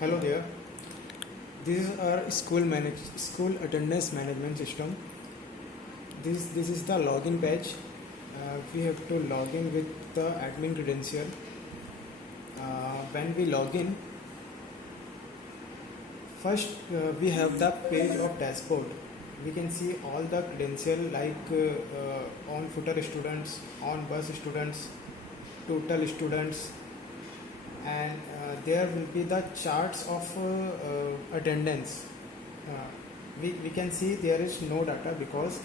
Hello there. This is our school attendance management system. This is the login page. We have to log in with the admin credential. When we log in, first we have the page of dashboard. We can see all the credential like on footer students, on bus students, total students, and there will be the charts of attendance. We can see there is no data because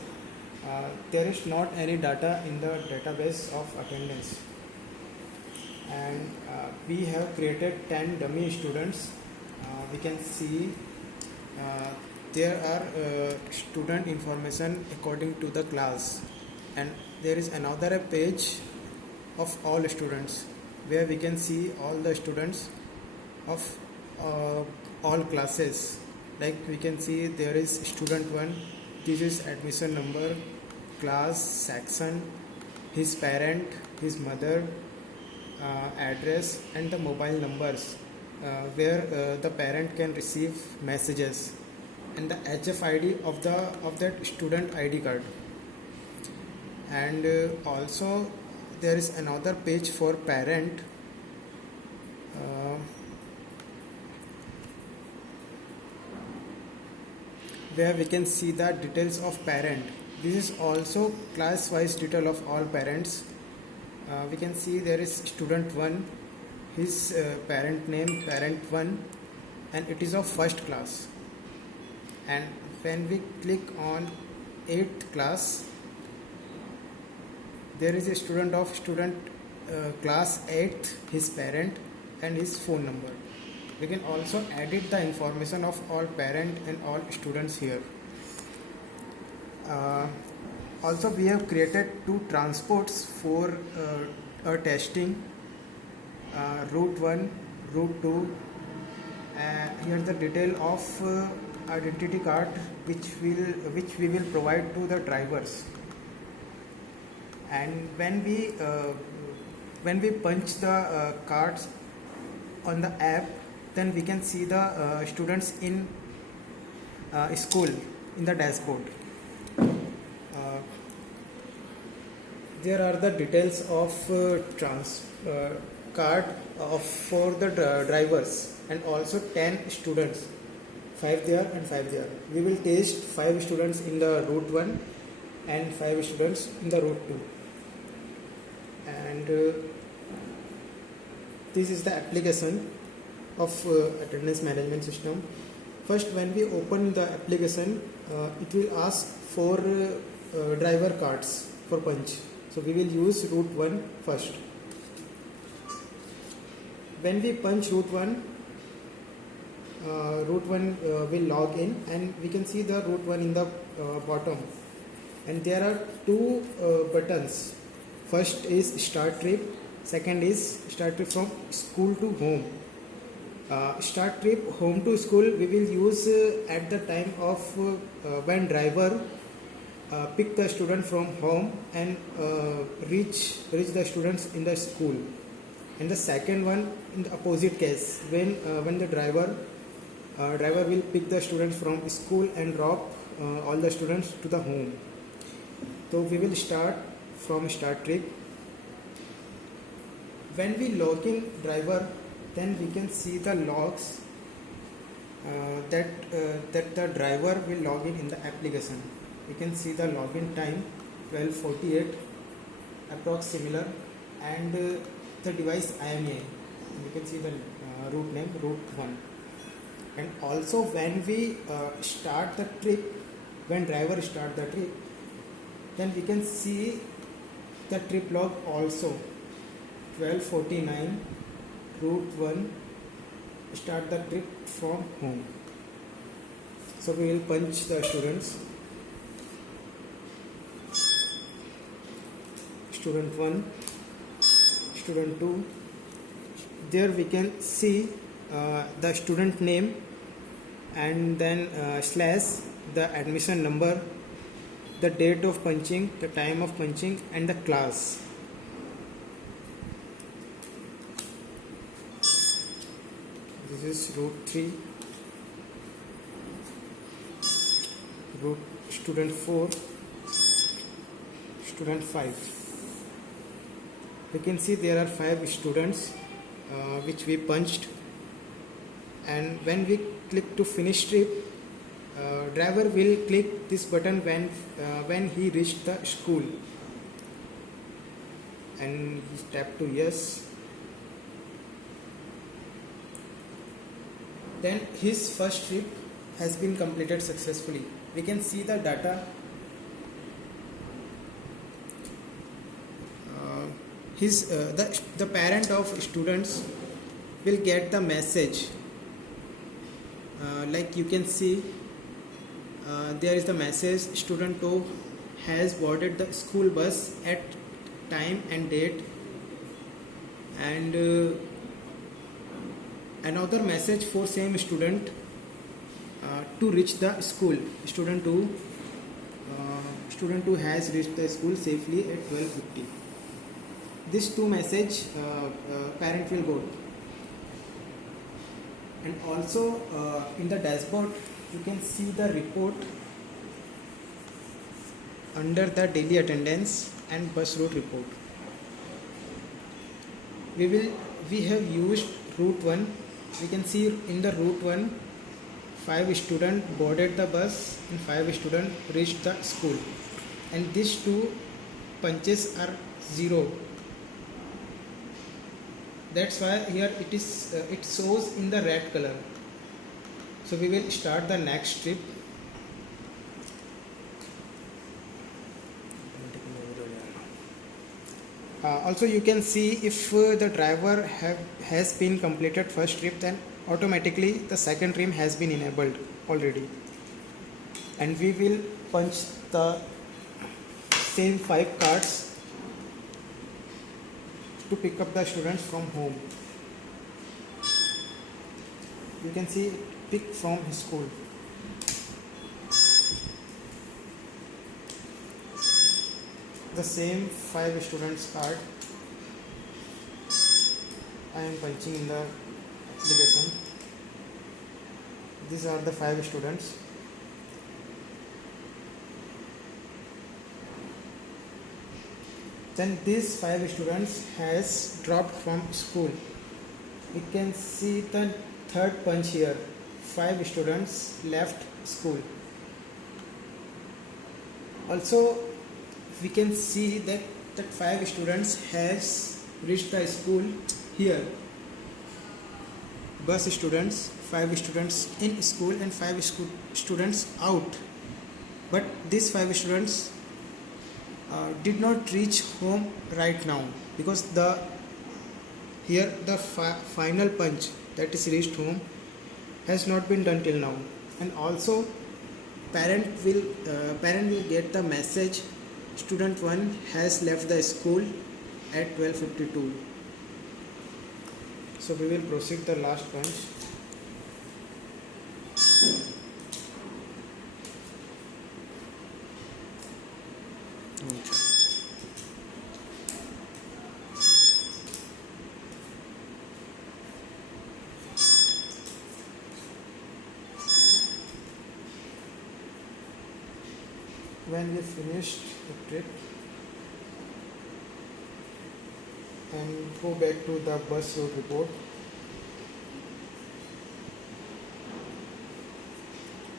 there is not any data in the database of attendance, and we have created 10 dummy students. We can see there are student information according to the class, and there is another page of all students where we can see all the students of all classes. Like we can see there is student 1, this is admission number, class, section, his parent, his mother, address, and the mobile numbers where the parent can receive messages, and the HFID of that student ID card. And also there is another page for parent. Where we can see the details of parent. This is also class wise detail of all parents. We can see there is student 1, his parent name parent 1, and it is of first class. And when we click on 8th class, there is a student of student class 8th, his parent and his phone number. We can also edit the information of all parent and all students here. Also we have created 2 transports for testing, route 1, route 2. Here the detail of identity card which we will provide to the drivers. And when we punch the cards on the app, then we can see the students in school in the dashboard. There are the details of card for the drivers, and also 10 students, 5 there and 5 there. We will test 5 students in the route 1 and 5 students in the route 2. And this is the application of attendance management system. First, when we open the application, it will ask for driver cards for punch. So we will use route 1 first. When we punch route 1, will log in, and we can see the route 1 in the bottom. And there are 2 buttons. First is start trip, second is start trip from school to home. Start trip home to school we will use at the time of when driver pick the student from home and reach the students in the school. And the second one in the opposite case, when the driver will pick the students from school and drop all the students to the home. So we will start from start trip. When we log in driver, then we can see the logs that the driver will log in the application. We can see the login time 12:48, approx similar, and the device IMEI. We can see the route name route 1. And also when we start the trip, when driver start the trip, then we can see the trip log also 12:49, route 1, start the trip from home. So we will punch the students. Student 1, student 2. There we can see the student name, and then slash the admission number, the date of punching, the time of punching, and the class. This is route 3, route student 4, student 5. We can see there are 5 students which we punched, and when we click to finish trip, driver will click this button when he reached the school, and he tap to yes. Then his first trip has been completed successfully. We can see the data. The parent of students will get the message. Like you can see, there is the message: student 2 has boarded the school bus at time and date, and another message for same student to reach the school. Student 2 has reached the school safely at 12:50. These two message parent will go. And also in the dashboard you can see the report under the daily attendance and bus route report. We have used route 1. We can see in the route 1, 5 students boarded the bus and 5 students reached the school, and these two punches are 0. That's why here it shows in the red color. So we will start the next trip. Also you can see if the driver has been completed first trip, then automatically the second trip has been enabled already, and we will punch the same 5 cards to pick up the students from home. You can see pick from his school. The same 5 students card I am punching in the application. These are the 5 students. Then these 5 students has dropped from school. We can see the third punch here. 5 students left school. Also we can see that 5 students has reached the school here. Bus students, 5 students in school and 5 students out. But these 5 students did not reach home right now, because the final punch, that is reached home, has not been done till now. And also parent will get the message: student 1 has left the school at 12:52. So we will proceed the last punch. When we finished the trip and go back to the bus route report,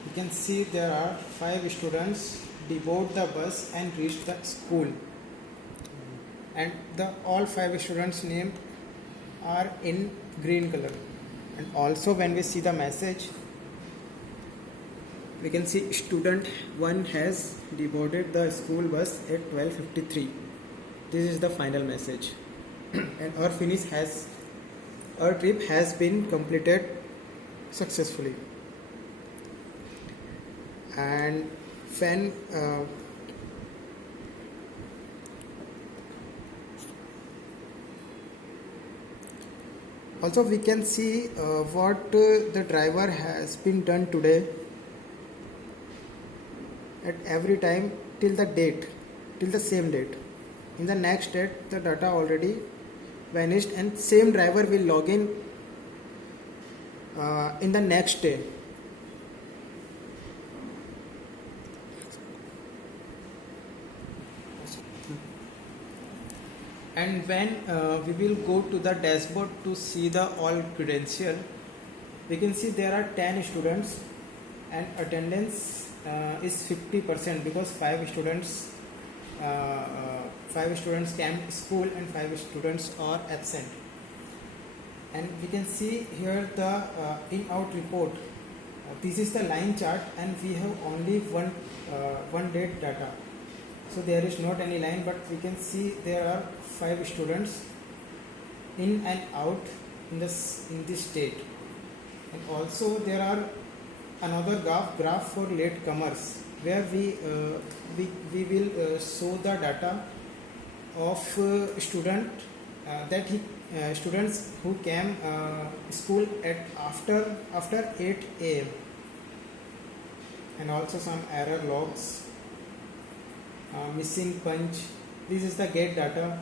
you can see there are 5 students deboard the bus and reach the school, and all 5 students' name are in green color. And also when we see the message, we can see student 1 has deboarded the school bus at 12:53. This is the final message. And our trip has been completed successfully. And when also we can see what the driver has been done today at every time till the same date. In the next date the data already vanished, and same driver will log in in the next day. And when we will go to the dashboard to see the all credential, we can see there are 10 students and attendance is 50% because 5 students came to school and 5 students are absent. And we can see here the in-out report. This is the line chart and we have only one date data. So there is not any line, but we can see there are 5 students in and out in this state. And also there are another graph for latecomers where we will show the data of students who came school at after 8 a.m. and also some error logs, missing punch. This is the gate data.